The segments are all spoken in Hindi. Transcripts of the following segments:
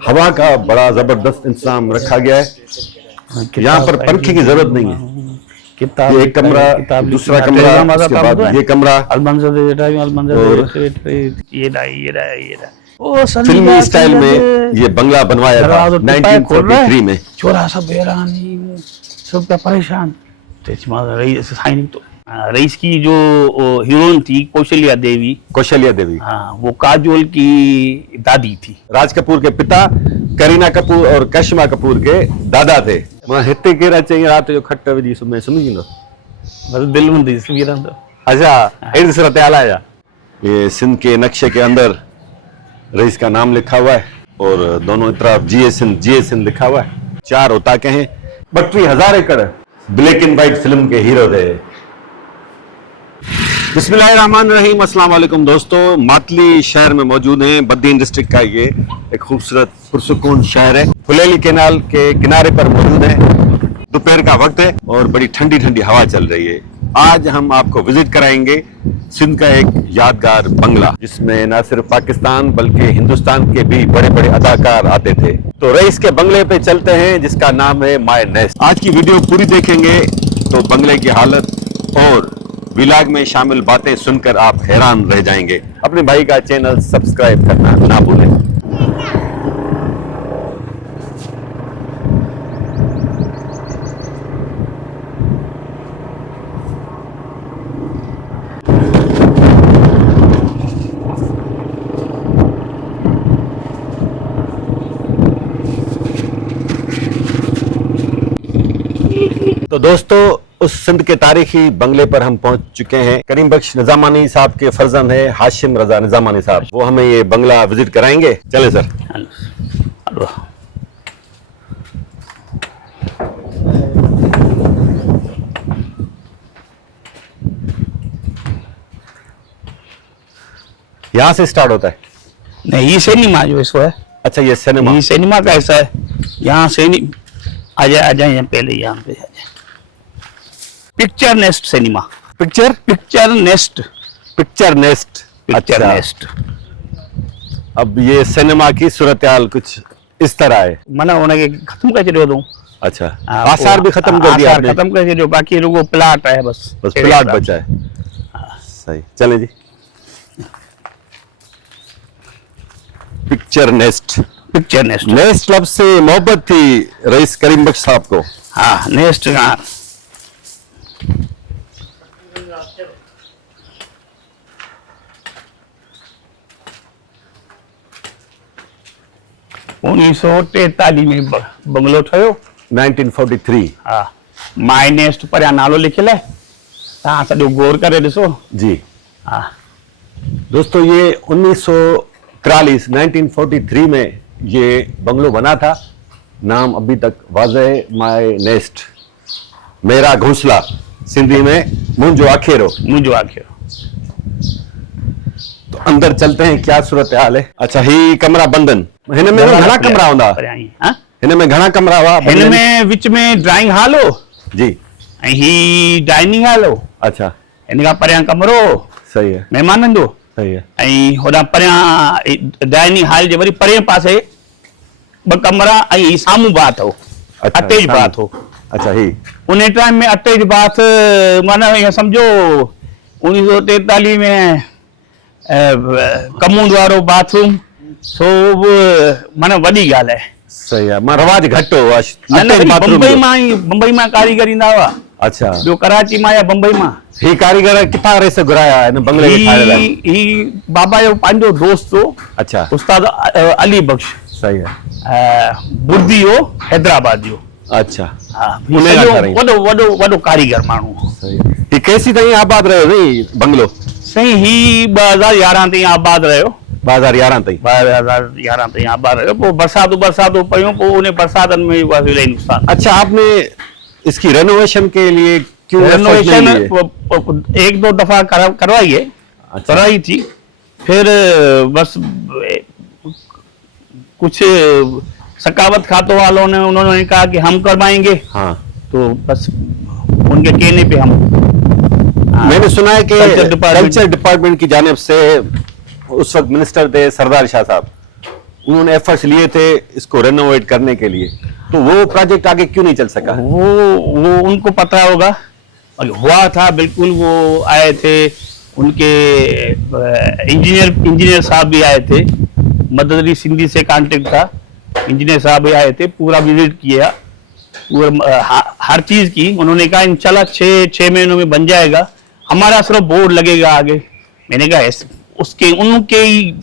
हवा का बड़ा जबरदस्त इंतजाम रखा गया है। यहाँ पर पंखे की जरूरत नहीं है। किताब, ये एक कमरा, दूसरा कमरा, उसके बाद ये कमरा, और फिल्मी स्टाइल में ये बंगला बनवाया था 1943 में। छोरा सब हैरान, सब क्या परेशान। रईस की जो हीरोइन थी कौशल्या देवी, हाँ, वो काजोल की दादी थी। राज कपूर के पिता करीना कपूर और करिश्मा कपूर के दादा थे। मां हिते केरा चाहिए रात जो खट विझी सुम्हे सुम्ही वेंदो, बस दिल में दी सुम्ही रहंदो। अच्छा, अहिड़ी सूरत हाल आहे। ये सिंध के नक्शे के अंदर रईस का नाम लिखा हुआ है और दोनों तरफ जिए सिंध लिखा हुआ है। 4 उताके हैं, 32,000 एकड़। ब्लैक एंड व्हाइट फिल्म के हीरो थे। बिस्मिल्लाहिर्रहमानिर्रहीम, अस्सलाम वालेकुम दोस्तों। मातली शहर में मौजूद हैं। बद्दीन डिस्ट्रिक्ट का ये एक खूबसूरत पुरसुकून शहर है। फुलेली कैनाल के किनारे पर मौजूद है। दोपहर का वक्त है और बड़ी ठंडी ठंडी हवा चल रही है। आज हम आपको विजिट कराएंगे सिंध का एक यादगार बंगला, जिसमें न सिर्फ पाकिस्तान बल्कि हिंदुस्तान के भी बड़े बड़े अदाकार आते थे। तो रईस के बंगले पे चलते हैं, जिसका नाम है माय नेस्ट। आज की वीडियो पूरी देखेंगे तो बंगले की हालत और विलाग में शामिल बातें सुनकर आप हैरान रह जाएंगे। अपने भाई का चैनल सब्सक्राइब करना ना भूलें। तो दोस्तों, उस सिंध के तारीखी बंगले पर हम पहुंच चुके हैं। करीम बख्श निजामानी साहब के फर्जंद है हाशिम रजा निजामानी साहब, वो हमें ये बंगला विजिट कराएंगे। चले सर। यहाँ से स्टार्ट होता है? नहीं, ये सिनेमा जो इसको है। अच्छा, ये सिनेमा का ऐसा है। यहाँ आ जाए पहले यहाँ पे picture nest cinema. Picture nest. अब ये सिनेमा की सूरत हाल कुछ इस तरह है। मना उन्हें खत्म कर छो दूं। अच्छा, आसार भी खत्म कर दिया आपने? खत्म कर छो, बाकी लोगो प्लाट है, बस प्लाट बचा है। सही, चले जी। पिक्चर नेस्ट लफ्ज से मोहब्बत थी रईस करीम बख्श साहब को। हाँ, नेस्ट का 1943 में बंगलो ठयो। 1943। हाँ, माय नेस्ट पर नालो लिखियल है, तव्हां सॼो गौर करे ॾिसो जी। हाँ दोस्तों, ये 1943 में ये बंगलो बना था। नाम अभी तक वाज़ेह है, माय नेस्ट, मेरा घोंसला, सिंधी में मुंहिंजो आखेरो। तो अंदर चलते हैं, क्या सूरत हाल है। अच्छा, ही कमरा बंदन, हिन में घणा कमरा होंदा? हिन में घणा कमरा हुआ? हिन में विच में ड्राइंग हाल हो जी, ही डाइनिंग हाल हो। अच्छा, हिन खां परियां कमरो सही है, महिमाननि जो। सही है। ऐं होॾां परियां डाइनिंग हाल जे वरी परे पासे 2 कमरा ऐं साम्हूं बाथ हो। अच्छा, अटैच बाथ हो। अच्छा, ही उन टाइम में अटैच बाथ माना ईअं सम्झो 1943 में कमूंद वारो बाथरूम, सो माना वॾी ॻाल्हि आहे। सही है, मां रवाज घटि हो बम्बई मां कारीगर ईंदा हुआ। अच्छा, ॿियो कराची मां या बम्बई मां। ही कारीगर किथां रेस घुराया हिन बंगले खे ठाहिण लाइ? ही बाबा जो पंहिंजो दोस्त हो। अच्छा, उस्ताद अली बख्श। सही है। बुर्दी हो, हैदराबाद जो। अच्छा, वॾो कारीगर माण्हू। सही है। ही केसी ताईं आबाद रहियो नी बंगलो? साईं, ही 2011 ताईं आबाद रहियो। 2011 ताईं आबाद रहियो। पोइ बरसातूं पयूं, पोइ उन बरसातनि में इलाही नुक़सान। अच्छा, आपने इसकी रेनोवेशन के लिए क्यों? रेनोवेशन 1-2 दफा करवाई है। अच्छा, कराई थी, फिर बस कुछ सकावत खातों वालों ने उन्होंने कहा कि हम करवाएंगे। हाँ, तो बस उनके कहने पे हम। मैंने सुना है कि कल्चर डिपार्टमेंट की जानिब से उस वक्त मिनिस्टर थे सरदार शाह साहब, उन्होंने एफर्ट्स लिए थे इसको रेनोवेट करने के लिए, तो वो प्रोजेक्ट आगे क्यों नहीं चल सका? वो उनको पता होगा, और हुआ था बिल्कुल। वो आए थे, उनके इंजीनियर साहब भी आए थे, मददरी सिंधी से कांटेक्ट था, इंजीनियर साहब भी आए थे, पूरा विजिट किया, पूरा हर चीज की। उन्होंने कहा इंशाल्लाह 6 महीनों में बन जाएगा, हमारा सिर्फ बोर्ड लगेगा आगे। मैंने कहा उसके उनके ही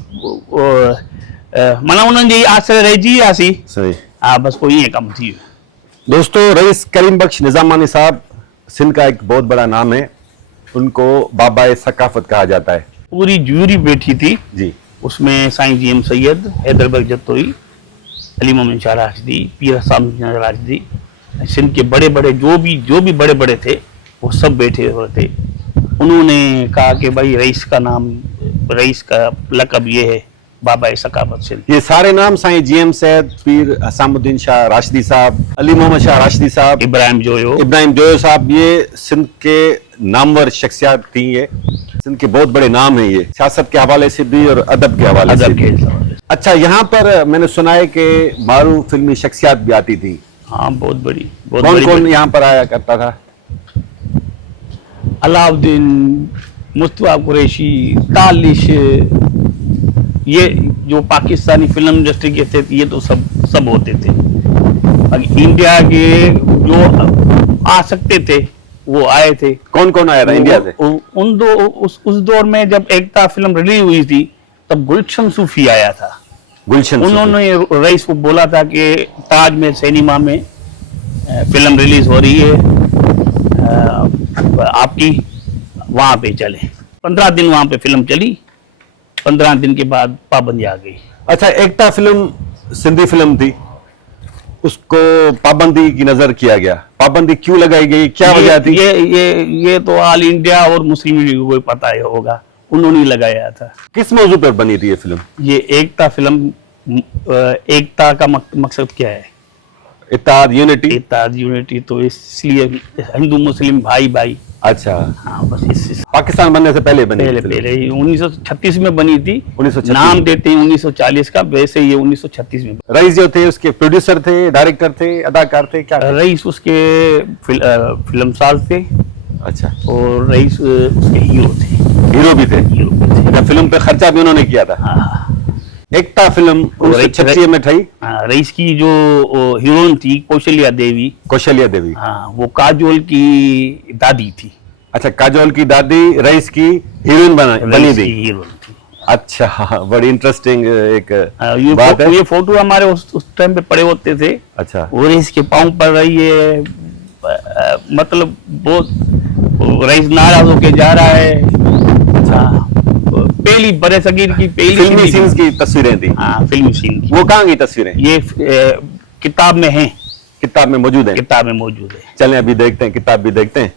माना उन्होंने जी आसरे रहिजी आसी। सही। हाँ, बस कोई ये काम थी। दोस्तों, रईस करीम बख्श निजामानी साहब सिंध का एक बहुत बड़ा नाम है, उनको बाबा सकाफत कहा जाता है। पूरी जूरी बैठी थी जी। उसमें साईं GM सैयद, हैदरबर्ग जतोई, अली मोहम्मद शाह राशिदी, पीर हसन राशिदी, सिंध के बड़े बड़े जो भी बड़े बड़े थे वो सब बैठे हुए थे। उन्होंने कहा कि भाई रईस का नाम, रईस का लक़ब ये है बाबा सकाफत सिंध। ये सारे नाम साईं GM सैयद, पीर हसामुद्दीन शाह राशिदी साहब, अली मोहम्मद शाह राशिदी साहब, इब्राहिम जोयो साहब, ये सिंध के नामवर शख्सियत थी। ये सिंध के बहुत बड़े नाम हैं, ये सियासत के हवाले से भी और अदब के हवाले से भी। अच्छा, यहाँ पर मैंने सुना है कि मारूफ फिल्मी शख्सियत भी आती थी। हाँ, बहुत बड़ी। कौन यहाँ पर आया करता था? अलाउद्दीन, मुस्तफा कुरैशी, तालिश, ये जो पाकिस्तानी फिल्म इंडस्ट्री के थे, ये तो सब होते थे। इंडिया के जो आ सकते थे वो आए थे। कौन आया था इंडिया से? उस दौर में जब एकता फिल्म रिलीज हुई थी तब गुलशन सूफी आया था। उन्होंने रईस को बोला था कि ताज में सिनेमा में फिल्म रिलीज हो रही है, आपकी वहां पे चले। 15 दिन वहां पे फिल्म चली, 15 दिन के बाद पाबंदी आ गई। अच्छा, एकता फिल्म सिंधी फिल्म थी, उसको पाबंदी की नजर किया गया। पाबंदी क्यों लगाई गई, क्या वजह थी? ये तो ऑल इंडिया और मुस्लिम लीग को पता ही होगा, उन्होंने लगाया था। किस मौजू पर बनी थी ये फिल्म? ये एकता फिल्म, एकता का मकसद क्या है? इत्तेहाद, यूनिटी। इत्तेहाद, यूनिटी, तो इसलिए हिंदू मुस्लिम भाई। अच्छा। हाँ, बस इस पाकिस्तान बनने से पहले बनी? पहले 1936 में बनी थी। 1936 नाम देते हैं 1940 का, वैसे ये 1936 में। रईस जो थे उसके प्रोड्यूसर थे, डायरेक्टर थे, अदाकार थे, क्या थे? रईस उसके फिल्म साज थे। अच्छा। और रईस उसके हीरो थे। हीरो भी थे? हीरो भी थे। अच्छा, फिल्म पे खर्चा भी उन्होंने किया था? हाँ। एकता फिल्म 1936 में थी। रईस की जो हीरोइन थी कौशल्या देवी, हाँ, वो काजोल की दादी थी। अच्छा, काजोल की दादी रईस की हीरोइन बनी थी। हीरोइन थी। अच्छा, बड़ी इंटरेस्टिंग एक बात है। ये फोटो हमारे उस टाइम पे पड़े होते थे। अच्छा। वो रईस के पाँव पड़ रही है, मतलब बहुत रईस नाराज होके जा रहा है। अच्छा, पहली बड़े सगीर की पहली फिल्मी सीन्स की तस्वीरें थी। हाँ, फिल्मी सीन की। वो कहाँ की तस्वीरें? ये किताब में है। किताब में मौजूद है? किताब में मौजूद है। चलें अभी देखते हैं, किताब भी देखते हैं।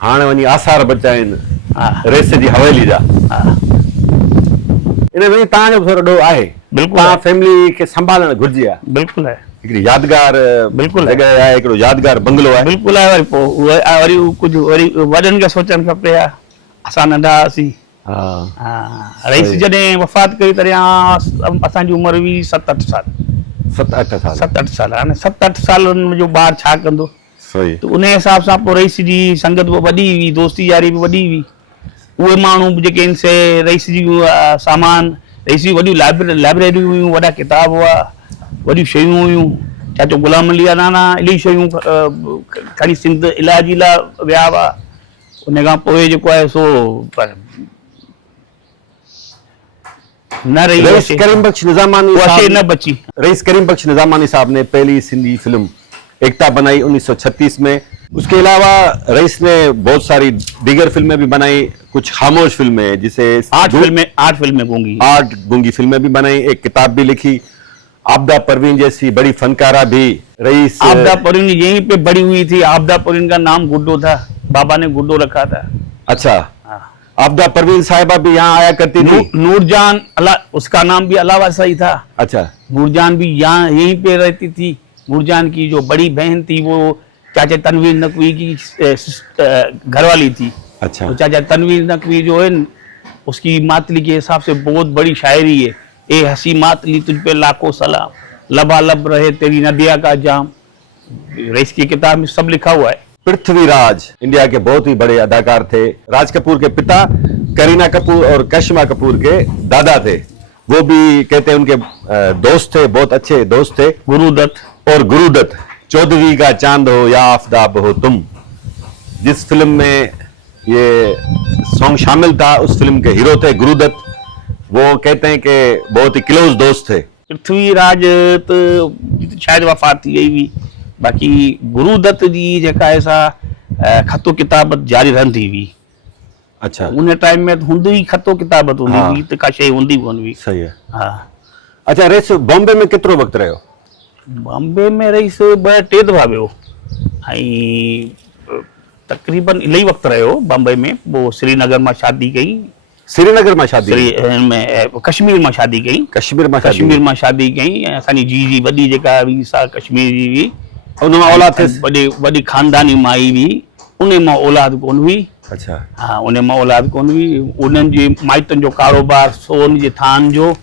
हाणे वनी आसार बचा रेस जी हवेली जा। इन में तव्हांजो थोरो ॾोह आहे? बिल्कुल। तव्हां फैमिली खे संभालणु घुरिजे आहे। बिल्कुल है। हिकिड़ी यादगार बिल्कुल जगह आहे, हिकिड़ो यादगार बंगलो आहे। बिल्कुल है। वरी पोइ वरी कुझु वरी वॾनि खे सोचणु खपे। असां नंढा हुआसीं। हाँ, रईस जॾहिं वफ़ात कई तॾहिं असांजी उमिरि हुई 7-8 साल। 7-8 साल। हाणे 7-8 साल जो ॿार छा कंदो? सही। तो उन हिसाब सां पोइ रईस जी संगत बि वॾी हुई, दोस्ती यारी बि वॾी हुई। उहे माण्हू जेके आहिनि से रईस जी सामान, रईस जी वॾियूं लाइब्रेरियूं हुयूं, वॾा किताब हुआ, वॾियूं शयूं हुयूं। चाचो गुलाम अली नाना इलाही शयूं खणी सिंध इलाज लाइ विया हुआ। उन खां पोइ जेको आहे सो पर न रही। रईस करीम बख्श निजामानी न बची। रईस करीम बख्श निजामानी साहब ने पहली सिंधी फिल्म एकता बनाई 1936 में। उसके अलावा रईस ने बहुत सारी दीगर फिल्में भी बनाई, कुछ खामोश फिल्में, जिसे 8 फिल्में गूंगी फिल्में भी बनाई, एक किताब भी लिखी। आपदा परवीन जैसी बड़ी फनकारा भी रईस। आपदा परवीन यहीं पे बड़ी हुई थी। आपदा परवीन का नाम गुड्डो था, बाबा ने गुड्डो रखा था। अच्छा। आपदा परवीन साहिबा भी यहाँ आया करती थी। नूरजान, उसका नाम भी अलावा सही था। अच्छा। नूरजान भी यहाँ यहीं पे रहती थी। नूरजान की जो बड़ी बहन थी वो चाचा तनवीर नकवी की घरवाली थी। अच्छा। तो चाचा तनवीर नकवी जो है उसकी मातली के हिसाब से बहुत बड़ी शायरी है। ए हसी मातली तुझ पे लाखों सलाम, लबालब रहे तेरी नदिया का जाम। रईस की किताब में सब लिखा हुआ है। पृथ्वीराज इंडिया के बहुत ही बड़े अदाकार थे। राज कपूर के पिता करीना कपूर और करिश्मा कपूर के दादा थे। वो भी कहते हैं उनके दोस्त थे, बहुत अच्छे दोस्त थे। गुरुदत्त और गुरुदत्त, चौदहवीं का चांद हो या आफताब हो तुम, जिस फिल्म में ये सॉन्ग शामिल था, उस फिल्म के हीरो थे गुरुदत्त। वो कहते हैं कि बहुत ही क्लोज दोस्त थे। पृथ्वीराज तो शायद वफ़ात थी गई हुई। बाकी गुरुदत्त जी जेका ऐसा खतो किताबत जारी रहंदी हुई। अच्छा, उन टाइम में हूंदी हुई खतो किताबत हूंदी हुई, त का शइ हूंदी कोन हुई। सही है। हा, अच्छा, रेस बॉम्बे में केतिरो वक़्तु रहियो? बॉम्बे में रहीस 2-3 दफ़ा वियो ऐं तक़रीबन इलाही वक़्तु रहियो बॉम्बे में। पोइ श्रीनगर मां शादी कई। श्रीनगर में शादी? कश्मीर मां शादी कई। कश्मीर में शादी? कश्मीर मां शादी कई। ऐं असांजी जी वॾी जेका हुई सा कश्मीर जी हुई। उन मां औलाद थियसि? वॾी खानदानी माई हुई, उन मां औलाद कोन हुई। अच्छा। हाँ, उन मां औलाद कोन हुई। उन्हनि जे माइटनि जो कारोबार सोन जे थान जो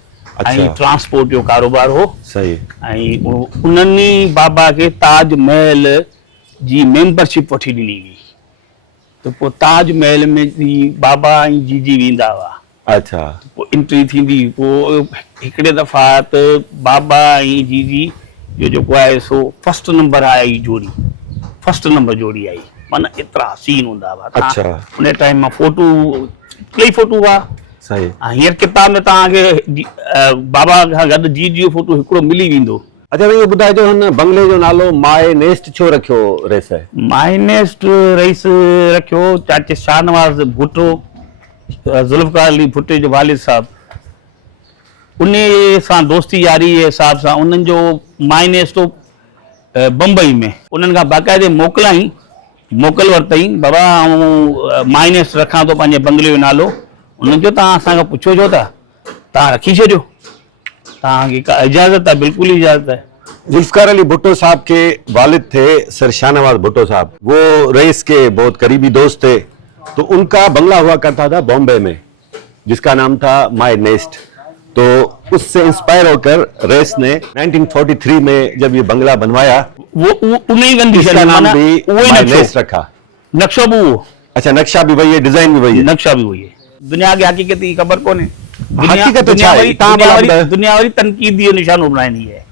ऐं ट्रांसपोर्ट जो कारोबार हो। सही। ऐं उन्हनि बाबा खे ताज महल जी मेंबरशिप वठी ॾिनी हुई। त पोइ ताज महल में बाबा ऐं जीजी वेंदा हुआ। अच्छा। पोइ एंट्री थींदी। पोइ हिकिड़े दफ़ा त बाबा ऐं जीजी जो जेको आहे सो फर्स्ट नंबर आई जोड़ी, फर्स्ट नंबर जोड़ी आई। माना एतिरा हसीन हूंदा हुआ। अच्छा। उन टाइम मां फोटू कई फोटू हुआ। सही। हींअर किताब में तव्हांखे बाबा खां गॾु जी जो फोटो हिकिड़ो मिली वेंदो। अच्छा, भई ॿुधाइजो हिन बंगले जो नालो माए नेस्ट छो रखियो रेस? माए नेस्ट रईस रखियो चाचे शाहनवाज़ भुट्टो, ज़ुल्फ़कार अली भुट्टे जो वालिद साहब, उन सां दोस्ती यारी जे हिसाब सां उन्हनि जो माए नेस्ट हो बम्बई में। उन्हनि खां बाक़ाइदे मोकल वरितई, बाबा ऐं माए नेस्ट रखां थो पंहिंजे बंगले जो नालो। उन्हनि चयो तव्हां असांखां पुछो छो था, तव्हां रखी छॾियो, तव्हांखे का इजाज़त आहे? बिल्कुल इजाज़त है। जुल्फकार अली भुट्टो साहब के वालिद थे सर शाहनवाज भुट्टो साहब। वो रईस के बहुत करीबी दोस्त थे। तो उनका बंगला हुआ करता था बॉम्बे में, जिसका नाम था माय नेस्ट। तो उससे इंस्पायर होकर रईस ने 1943 में जब ये बंगला बनवाया, वो उन्हीं कंडीशन इसका नाम माना भी वही माय नक्शो नेस्ट रखा। नक्शो भी वो। अच्छा, नक्शा भी वही है, डिजाइन भी वही है? नक्शा भी वही है। दुनिया की हकीकत की खबर कोने। हकीकत छा आहे? दुनिया वारी तनकीद जो निशानो बनाईंदी है।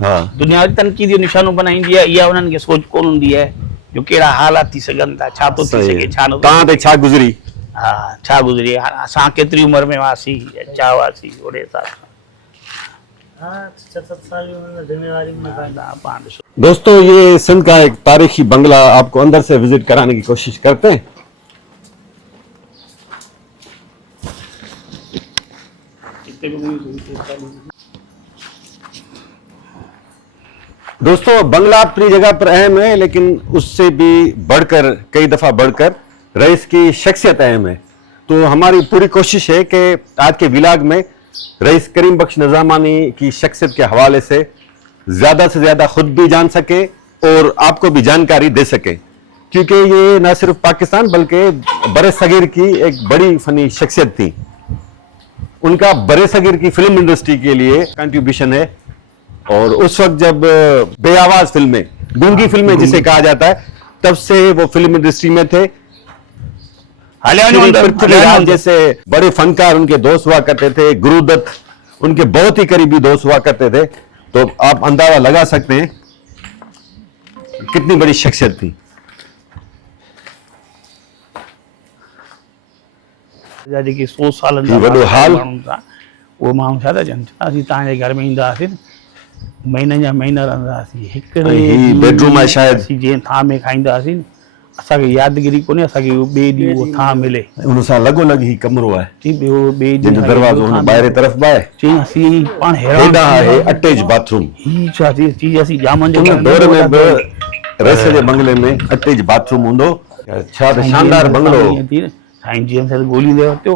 हाँ। दुनिया वारी तनकीद जो निशानो बनाईंदी है। इहा उन्हनि खे सोच कोन हूंदी है जो कहिड़ा हालात थी सघनि था, छा थो थी सघे, छा नथो। तव्हां ते छा गुज़री? हा, छा गुज़री, असां केतिरी उमिरि में हुआसीं, छा हुआसीं, ओड़े हिसाब सां। दोस्तों, ये सिंध का एक तारीखी बंगला आपको अंदर से विजिट कराने की कोशिश करते हैं। दोस्तों, बंगला अपनी जगह पर अहम है, लेकिन उससे भी बढ़कर, कई दफा बढ़कर रईस की शख्सियत अहम है। तो हमारी पूरी कोशिश है कि आज के विलाग में रईस करीम बख्श निज़ामानी की शख्सियत के हवाले से ज्यादा खुद भी जान सके और आपको भी जानकारी दे सके, क्योंकि ये न सिर्फ पाकिस्तान बल्कि बरे सगीर की एक बड़ी फनी शख्सियत थी। उनका बरे सगीर की फिल्म इंडस्ट्री के लिए कंट्रीब्यूशन है। और उस वक्त जब बेआवाज फिल्में, गूंगी फिल्में जिसे कहा जाता है, तब से वो फिल्म इंडस्ट्री में थे। पृथ्वीराज जैसे बड़े फनकार उनके दोस्त हुआ करते थे। गुरुदत्त उनके बहुत ही करीबी दोस्त हुआ करते थे। तो आप अंदाजा लगा सकते हैं कितनी बड़ी शख्सियत थी। जेकी 100 साल वॾो हाल। उहो माण्हू छा था चवनि, असीं तव्हांजे घर में ईंदा हुआसीं, महीननि जा महीना रहंदा हुआसीं। हिकिड़े बेडरूम आहे शायदि। असीं जीअं थां में खाईंदा हुआसीं, असांखे यादगिरी कोन्हे, असांखे ॿिए ॾींहुं उहो थां मिले। उन सां लॻोलॻि ही कमरो आहे, ॿिए जंहिंजो दरवाज़ो हुन ॿाहिरि तरफ़ आहे। चई असीं पाण हैरान आहे अटैच बाथरूम। ही छा चीज़ असीं जामनि जो उन दौर में बि रईस जे बंगले में अटैच बाथरूम हूंदो। छा त शानदार बंगलो। साईं जी हमसे गोली दे वरितो।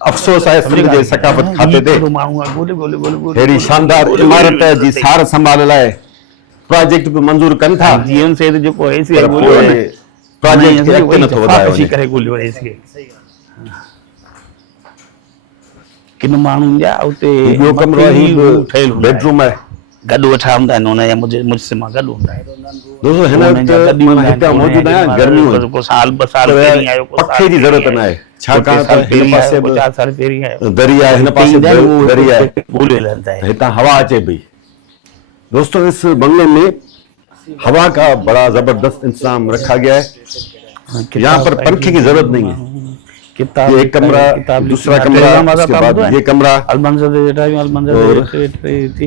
अफ़सोस आहे सिंध जे सकाफ़त खाते ते माण्हू गोले गोले गोले अहिड़ी शानदार इमारत जी सार संभाल लाइ प्रोजेक्ट बि मंज़ूर कनि था। जीवन से जेको है पर पोइ प्रोजेक्ट खे अॻिते नथो वधायो वञे। करे गोली वड़े सी। किन माण्हुनि जा उते ॿियो कमरो आहे, मथे हीउ हू ठहियल हूंदा आहिनि। बेडरूम आहे। गॾु वेठा हूंदा आहिनि हुन जा मुझसे मां गॾु हूंदा आहिनि। दोस्तों हिन हुननि जा गॾु वक़्तु ई माना हूंदा हिते आहिनि, मौजूद आहियां, हुननि गर्मियूं जा आहिनि, को साल ॿ साल पर पहिरीं आयो, को पखे साल जी ज़रूरत पहिरीं न आहे, आयो, छाकाणि को साल त हिन पहिरीं पासे आयो, को बि 4 साल पहिरीं आयो। दरी आहे, हिन पासे ईंदा आहिनि, उहो दरी आहे, फूल हलंदा आहिनि। हितां हवा अचे पई। दोस्तों इस बंगले में हवा का बड़ा जबरदस्त इंतजाम रखा गया है। यहाँ पर पंखे की जरूरत नहीं है। किताब ये एक कमरा, दूसरा कमरा, उसके बाद ये कमरा, और एक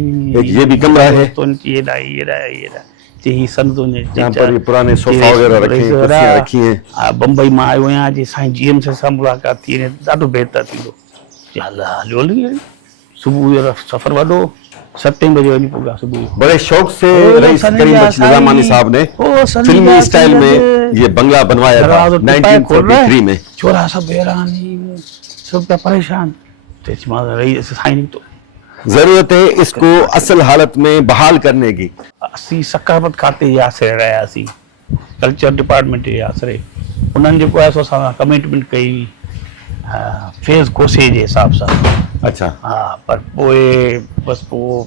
ये भी कमरा है। यहाँ पर ये पुराने सोफा वगैरह रखे हैं, कुर्सियां रखी हैं। बम्बई में आयो आहियां, जी साईं जीएम सां मुलाक़ात थी वञे ॾाढो बहितर थींदो। हलो सुबुह जो सफ़र वॾो 7 बजे वञी पहुंचा सुबुह। बड़े शौक से रईस करीम बख्श निज़ामानी साहब ने फिल्मी स्टाइल में ये बंगला बनवाया था 1943 में। छोरा सब हैरान, सब क्या परेशान। रईस साईं तो जरूरत है इसको असल हालत में बहाल करने की। असी सकाफत खाते जे आसिरे रहियासीं, कल्चर डिपार्टमेंट जे आसिरे। उन्हनि जेको आहे सो असां कमिटमेंट कई फेज़ कोसे जे हिसाब सां। अच्छा, हाँ, पर पोइ बसि पोइ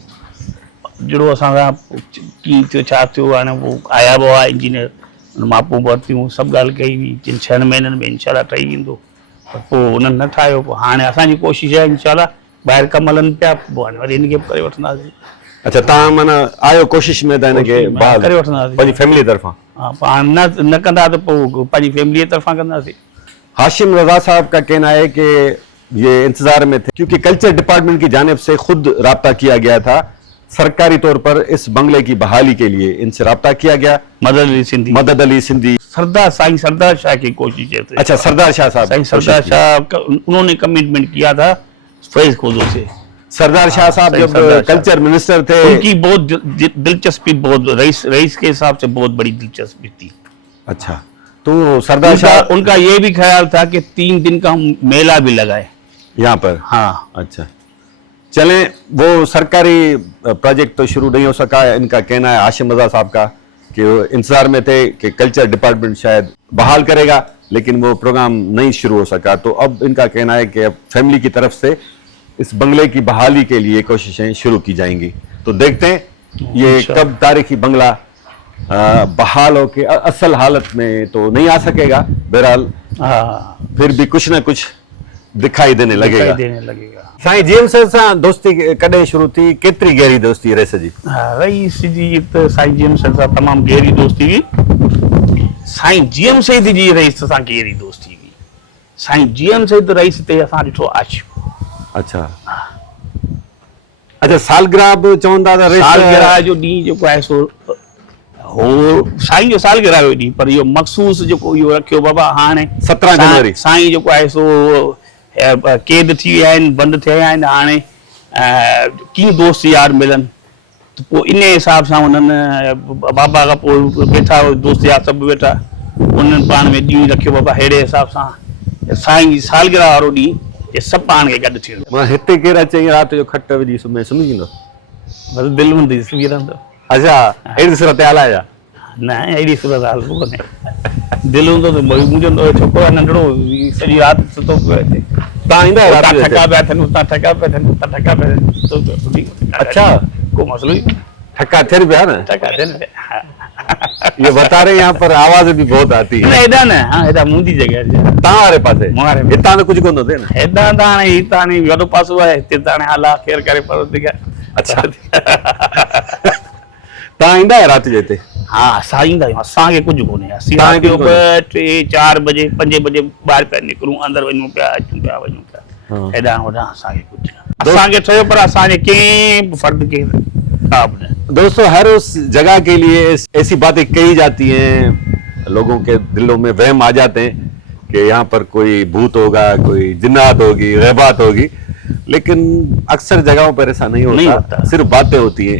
जहिड़ो असां सां कीअं थियो छा थियो, हाणे उहो आया बि हुआ इंजीनियर, मापूं वरितियूं, सभु ॻाल्हि कई हुई, 6 महीननि में इंशाल्लाह ठही वेंदो। पर पोइ उन्हनि न ठाहियो। पोइ हाणे असांजी कोशिशि आहे इंशाल्लाह, ॿाहिरि कम हलनि पिया, पोइ हाणे वरी हिनखे बि करे वठंदासीं। अच्छा, तव्हां माना आयो कोशिश में त हिनखे बहाल करे वठंदासीं पंहिंजी फैमिली तरफ़ां। हाँ, पाण न कंदा त पोइ पंहिंजी फैमिली तरफ़ां कंदासीं। हाशिम रजा साहब का कहना है कि ये इंतजार में थे, क्योंकि कल्चर डिपार्टमेंट की जानिब से खुद राब्ता किया गया था, सरकारी तौर पर इस बंगले की बहाली के लिए इनसे राब्ता किया गया। मदद अली सिंधी सरदार साईं सरदार शाह की कोशिश है। अच्छा, सरदार शाह साहब, साईं सरदार शाह उन्होंने कमिटमेंट किया था फैज खोजो से। सरदार शाह साहब जब कल्चर मिनिस्टर थे, उनकी बहुत दिलचस्पी, बहुत रईस के हिसाब से बहुत बड़ी दिलचस्पी थी। अच्छा, तो सरदार शाह उनका ये भी ख्याल था कि 3 दिन का हम मेला भी लगाए यहाँ पर। हाँ, अच्छा, चलें, वो सरकारी प्रोजेक्ट तो शुरू नहीं हो सका है। इनका कहना है, हाशिम रजा साहब का, कि वो इंतजार में थे कि कल्चर डिपार्टमेंट शायद बहाल करेगा, लेकिन वो प्रोग्राम नहीं शुरू हो सका। तो अब इनका कहना है कि अब फैमिली की तरफ से इस बंगले की बहाली के लिए कोशिशें शुरू की जाएंगी। तो देखते हैं ये कब तारीखी बंगला बहाल हो के असल हालत में तो नहीं आ सकेगा, बहरहाल फिर भी कुछ ना कुछ दिखाई देने लगेगा। साईं जीएम सां दोस्ती कॾहिं शुरू थी, केतिरी गहरी दोस्ती रईस जी? रईस जी त साईं जीएम सां तमामु गहरी दोस्ती हुई। साईं जीएम सईद जी रईस सां गहरी दोस्ती हुई। साईं जीएम सईद रईस ते असां ॾिठो आशिक़। अच्छा, अच्छा, सालगिरह बि चवंदा त सालगिरह जो ॾींहुं जेको आहे सो हो साईं जो सालगिरह जो ॾींहुं, पर इहो मखसूस जेको इहो रखियो बाबा हाणे 17 जनवरी साईं जेको आहे सो क़ैद थी विया आहिनि, बंदि थिया आहिनि, हाणे कीअं दोस्त यार मिलनि। त पोइ इन हिसाब सां उन्हनि बाबा खां पोइ वेठा दोस्त यार सभु वेठा, उन्हनि पाण में ॾींहुं रखियो बाबा अहिड़े हिसाब सां साईं जी सालगिरह वारो ॾींहुं ये सब पाण खे गॾु थी वेंदो। हिते केरु अचे राति जो खट विझी सुम्ही वेंदो, बसि दिलि हूंदी सुम्ही रहंदो। अच्छा, अहिड़ी सूरत हाल आहे छा? न, अहिड़ी सूरत हाल कोन्हे। दिलि हूंदो त मुंहिंजो छोकिरो आहे नंढड़ो, सॼी राति सुतो पियो हिते। तव्हां ईंदा आहियो? ठका पिया थियनि, उतां ठका पिया थियनि, उतां ठका पिया थियनि। अच्छा, को मसलो ही ठका थियनि पिया न? ठका थियनि। ये बता रहे यहाँ पर आवाज भी बहुत आती है। हेॾा न, हाँ हेॾा मुंदी जॻह आहे। तव्हां वारे पासे हितां त कुझु कोन थो थिए न? हेॾा त हाणे हितां हाणे वॾो पासो आहे, हिते त हाणे हाला केरु करे परवरदिगार। अच्छा, तव्हां ईंदा आहियो राति जो हिते? हाँ, असां ईंदा आहियूं, असांखे कुझु कोन्हे। असीं राति जो 2, 3, 4 बजे 5 बजे ॿाहिरि पिया निकिरूं, अंदरि वञूं पिया, अचूं पिया, वञूं पिया, हेॾां होॾां असांखे कुझु न। असांखे ठहियो पर असांजे कंहिं बि फर्द खे दोस्तों, हर उस जगह के लिए ऐसी बातें कही जाती हैं, लोगों के दिलों में वहम आ जाते हैं कि यहाँ पर कोई भूत होगा, कोई जिन्नात होगी, गैबात होगी, लेकिन अक्सर जगहों पर ऐसा नहीं होता, सिर्फ बातें होती हैं।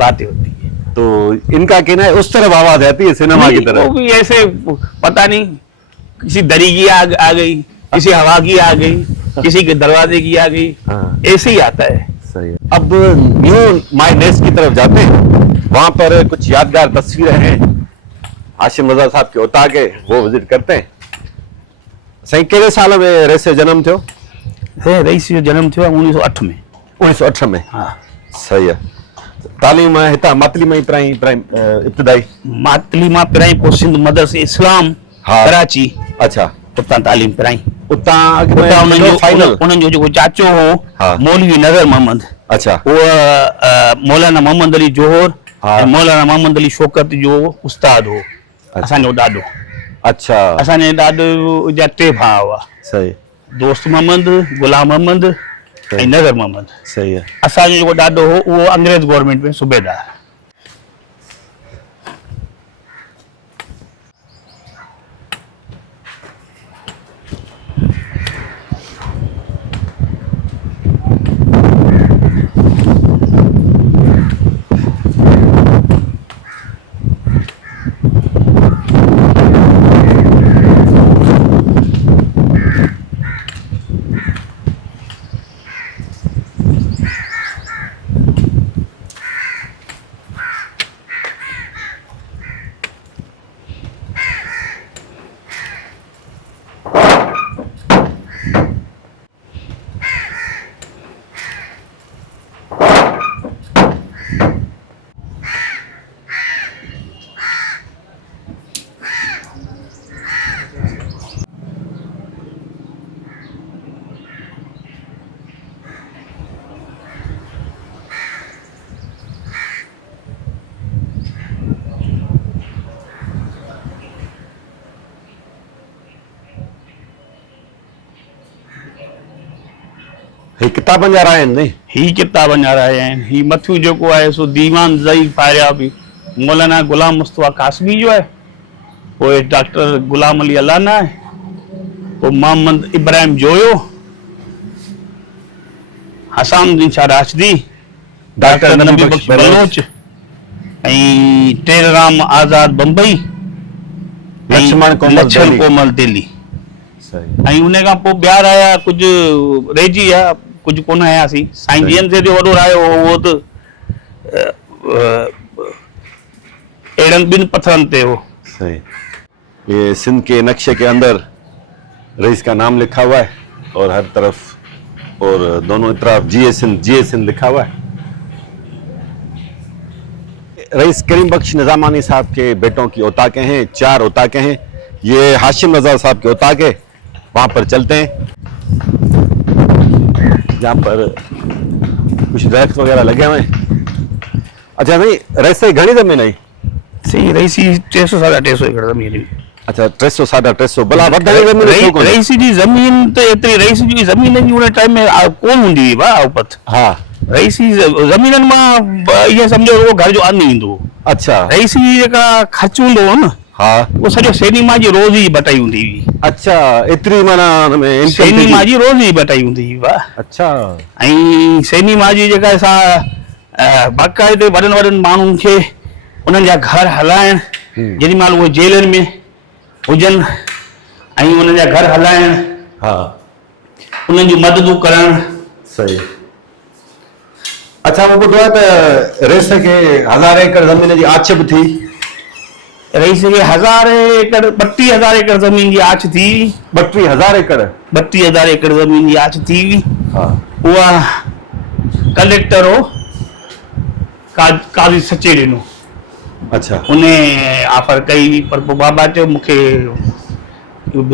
तो इनका कहना है उस तरफ आवाज आती है सिनेमा की तरह। वो भी ऐसे पता नहीं, किसी दरी की आ गई, किसी हवा की आ गई, किसी के दरवाजे की आ गई, ऐसे ही आता है। सही है। अब न्यू माई नेस्ट की तरफ जाते हैं, वहां पर कुछ यादगार तस्वीरें हैं हाशिम रजा साहब के उतार के, वो विजिट करते हैं। सही कहिड़े साल में रईस जो जनम थियो? रईसी जो जनम थियो 1908 में। 1908 में। हाँ, सही है। तालीम हितां मातली में ही प्राइम इब्तिदाई? मातली मां पिराई, पोइ सिंध मदरसे इस्लाम हाँ। कराची, अच्छा, उतां तालीम पिराई। उतां अॻु उतां में उन्हनि जो जेको चाचो हो हाँ। मौलवी नज़र मोहम्मद, अच्छा, उहो मौलाना मोहम्मद अली जोहर हाँ। ऐं मौलाना मोहम्मद अली शौकत जो उस्ताद हो। असांजो ॾाॾो, अच्छा, असांजे ॾाॾो जा 3 भाउ हुआ, सही दोस्त मोहम्मद, गुलाम मोहम्मद ऐं नज़र मोहम्मद। सही है। असांजो जेको ॾाॾो हो उहो अंग्रेज गवर्नमेंट में सूबेदार। ही किताबनि जा राय आहिनि नहीं? ही किताब अञा रहिया आहिनि। ही मथियूं जेको आहे सो दीवान ज़ईफ़ आया बि मौलाना गुलाम मुस्तफ़ा कासमी जो आहे, पोइ डॉक्टर गुलाम अली अलाना आहे, पोइ मोहम्मद इब्राहिम जोयो, हसानुद्दीन शाह राशिदी, डॉक्टर नबी बख्श बलोच ऐं टेराम आज़ाद बम्बई, लक्ष्मण कोमल दिल्ली। सही। ऐं उन खां पोइ ॿिया रहिया कुझु रहिजी विया, कुझु कोन आयासीं। साईं जीअं से जो वॾो रहियो हो उहो त अहिड़नि 2 पथरनि ते हो। सही। ये सिंध के नक्शे के अंदर रईस का नाम लिखा हुआ है और हर तरफ और दोनों तरफ जिए सिंध लिखा हुआ है। रईस करीम बख्श निजामानी साहब के बेटों की औताकें हैं, 4 औताकें हैं। ये हाशिम रजा साहब के औताक है, वहाँ पर चलते हैं। यहाँ पर कुछ दरख्त वगैरह लगे हुए हैं। अच्छा नहीं, रईस से घनी ज़मीन है? सही, रईसी 300 साढा 300 एकड़ ज़मीन हुई। अच्छा, 300 साढा 300 भला वधारे ज़मीन छो कोन्हे? रईसी जी ज़मीन त एतिरी रईसी जी ज़मीन जी उन टाइम में कोन हूंदी हुई भाउ उपत। हाँ। रईसी ज़मीननि मां इहे सम्झो उहो घर जो अन्न ईंदो हो। अच्छा। रईसी जी जेका ख़र्च हूंदो हो न, हाँ, वो सॼो सैनी मां जी रोज़ जी बटाई हूंदी हुई। अच्छा, एतिरी माना में सैनी मां जी रोज़ जी बटाई हूंदी हुई वाह। अच्छा। ऐं सैनी मां जी जेका असां बाक़ाइदे वॾनि माण्हुनि खे उन्हनि जा घर हलाइण, जेॾी महिल उहे जेलनि में हुजनि ऐं उन्हनि जा घर हलाइण, हाँ, उन्हनि जूं मददूं करणु। सही। अच्छा, वो ॿुधो आहे त रईस खे 1000 एकड़ ज़मीन जी आछ बि थी? रईस खे 1000 एकड़ 32,000 एकड़ ज़मीन जी आछ थी। 32,000 एकड़? 32,000 एकड़ ज़मीन जी आछ थी हुई। हाँ। उहा कलेक्टर हो काज़ी सचे ॾिनो। अच्छा। उन ऑफर कई हुई, पर पोइ बाबा चयो मूंखे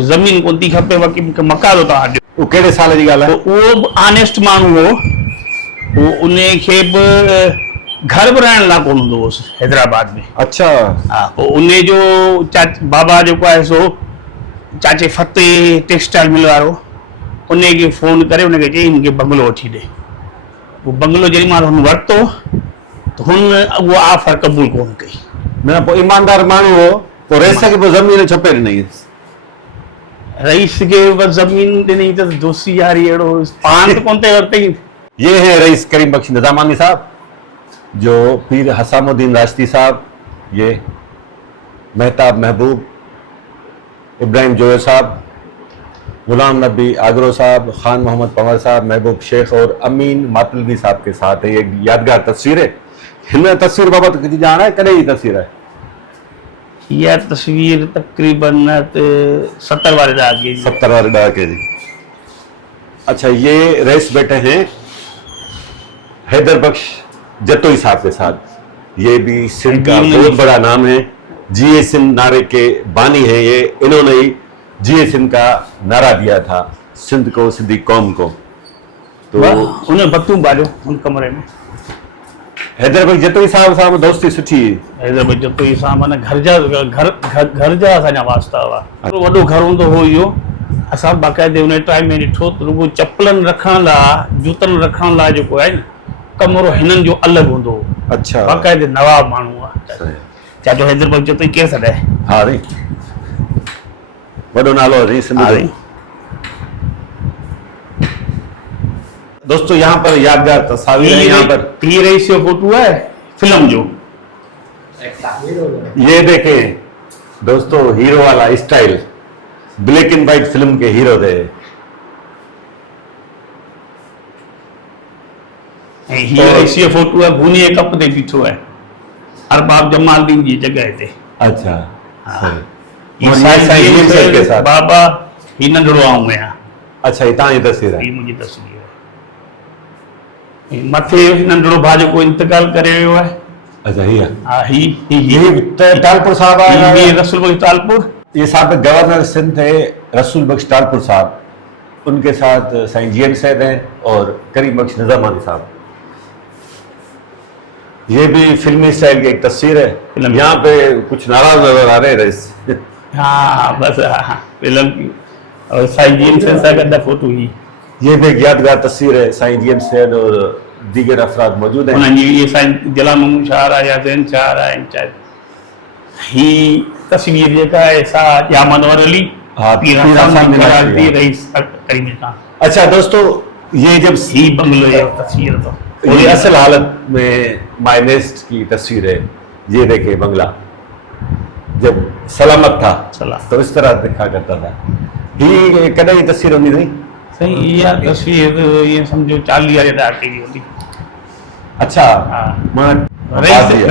ज़मीन कोन थी खपे, बाक़ी मूंखे मकानो तव्हां ॾियो। वो कहिड़े साल जी ॻाल्हि आहे? उहो बि ऑनेस्ट माण्हू हो, उहो उन खे बि घर बि रहण लाइ कोन हूंदो हुउसि हैदराबाद में। अच्छा। हा, पोइ उन जो बाबा जेको आहे सो चाचे फतेह टेक्सटाइल मिल वारो, उन खे फ़ोन करे उनखे चई मूंखे बंगलो वठी ॾे। उहो बंगलो जेॾी महिल हुन वरितो त हुन उहा ऑफर क़बूल कोन कई। मेरा पोइ ईमानदार माण्हू हो, पोइ रईस खे पोइ ज़मीन छपे ॾिनई? रईस खे बि ज़मीन ॾिनई त दोस्ती यारी अहिड़ो पाण त कोन ते वरितई। ये है रईस करीम बख्श निजामानी साहब, जो पीर हसामुद्दीन राशिदी साहब, ये मेहताब महबूब, इब्राहिम जोयो साहब, गुलाम नबी आगरो साहब, खान मोहम्मद पंवर साहब, महबूब शेख और अमीन मातलवी साहब के साथ है। ये यादगार तस्वीर है। हिन तस्वीर बाबत कुछ ॼाण है? कॾहिं जी तस्वीर है? यह तस्वीर तकरीबन 70 वारे ॾहाके जी। 70 वारे ॾहाके जी। अच्छा, ये रईस बैठे हैं हैदर बख्श जतोई साहब के साथ। ये भी सिंध का बहुत बड़ा नाम है, जिए सिंध नारे के बानी है ये। इन्होंने ही जिए सिंध का नारा दिया था सिंध को, सिंधी कौम को। तो उन्हें बत्तू बालियो उन कमरे में। हैदर बख्श जतोई साहब दोस्ती सुठी। हैदर बख्श जतोई साहब माने घर जा असांजा वास्ता हुआ। वॾो घर हूंदो हो इहो। असां बाक़ाइदे उन टाइम में ॾिठो त रुॻो चपलनि रखण लाइ, जूतनि रखण लाइ जेको आहे न कमरो हिननि जो अलॻि हूंदो हो। अच्छा, बाक़ाइदे नवाब माण्हू आहे। चाचो हैदर बख्श जतोई केरु सॾाए? हाँ रे, वॾो नालो है सिंध जो। दोस्तों यहाँ पर यादगार तस्वीर है। यहाँ पर ये रईस जो फोटो है फिल्म जो। ये देखें दोस्तों, हीरो वाला style, black and white film के हीरो थे। ये रईस जो फोटो है भूनी कप ते बीठो है अरबाब जमालुद्दीन जी जगह ते। अच्छा, ये साईं साहब के साथ। बाबा ही नंढड़ो आऊं आहियां। अच्छा, ये तव्हांजी तस्वीर है। ये मुंहिंजी तस्वीर है। मथे नंढड़ो भाउ जेको इंतकाल करे वियो आहे। अच्छा, ही हा, ये टालपुर साहब आए। ये रसूल बख्श टालपुर। ये साहब गवर्नर सिंध थे रसूल बख्श टालपुर साहब, उनके साथ साईं जीएन सैद हैं और करीम बख्श निजामानी साहब। ये भी फिल्मी स्टाइल की एक तस्वीर है। यहाँ पे कुछ नाराज नजर आ रहे हैं। हाँ बस फिल्म की। और साईं जीएन सैद का फोटो ही। ये भी एक यादगार तस्वीर है। साईं जीएन सैद और दीगर अफराद मौजूद हैं। उन्हनि जी ये साईं जलाल महमूद शाह या ज़ैन शाह आहिनि शायद। ही तस्वीर जेका आहे सा या मनोहर अली रईस करीम खान। अच्छा दोस्तों, ये जब ही बंगलो ये तस्वीर तो ये असल हालत में माइनेस्ट की तस्वीर है। ये देखिए बंगला जब सलामत था तो इस तरह दिखा करता था। ही कदम तस्वीर होती थी। सही, ये तस्वीर ये समझो 40 जे दहाके जी होती। अच्छा,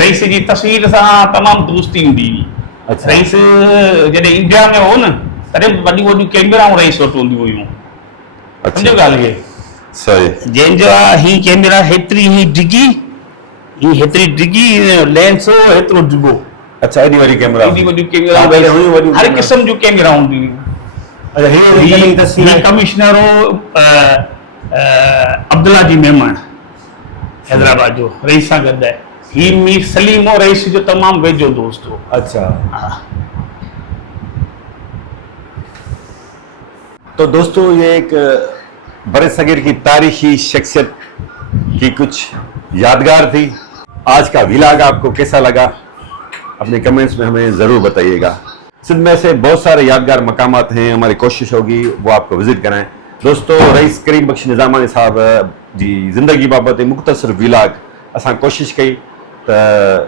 रईस जी तस्वीर सां तमामु दोस्ती हूंदी हुई। अच्छा, रईस जॾहिं इंडिया में हो न तॾहिं वॾियूं वॾियूं कैमराऊं रईस वटि हूंदियूं हुयूं। सम्झो ॻाल्हि खे? सही। जंहिंजा ही कैमरा हेतिरी ही डिगी, ही हेतिरी डिगी लेंस हो हेतिरो डिगो। अच्छा, एॾी वॾी कैमरा, एॾी वॾियूं कैमरा, हर क़िस्म जूं कैमरा हूंदियूं हुयूं। कमिश्नर हो अब्दुल्ला जी मेमन हैदराबाद जो, रईस सां गॾु आहे। ही मीर सलीम हो रईस जो तमामु वेझो दोस्त हो। अच्छा, तो दोस्तों ये एक बड़े सगीर की तारीखी शख्सियत की कुछ यादगार थी। आज का व्लॉग आपको कैसा लगा अपने कमेंट्स में हमें ज़रूर बताइएगा। सिंध में से बहुत सारे यादगार मकामात हैं, हमारी कोशिश होगी वो आपको विजिट कराएं। दोस्तों, रईस करीम बख्श निजामानी साहब जी ज़िंदगी बाबति मुख़्तसर व्लॉग असां कोशिश कई त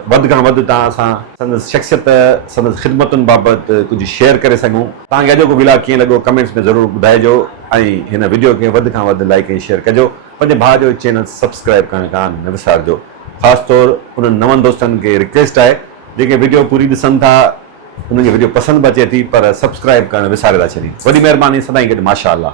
वधि खां वधि तव्हां सां संदसि शख्सियत, संदसि ख़िदमतुनि बाबति कुझु शेयर करे सघूं। तव्हांखे अॼोको व्लॉग कीअं लॻो कमेंट्स में ज़रूरु ॿुधाइजो ऐं हिन वीडियो खे वधि खां वधि लाइक ऐं शेयर कजो। पंहिंजे भाउ जो चैनल सब्सक्राइब करण खां न विसारिजो। ख़ासि तौर उन्हनि नवनि दोस्तनि खे रिक्वेस्ट आहे जेके वीडियो पूरी ॾिसनि था, उन्हनि खे वीडियो पसंदि बि अचे थी पर सब्सक्राइब करणु विसारे था छॾनि। वॾी महिरबानी, सदाईं गॾु, माशा अल्लाह।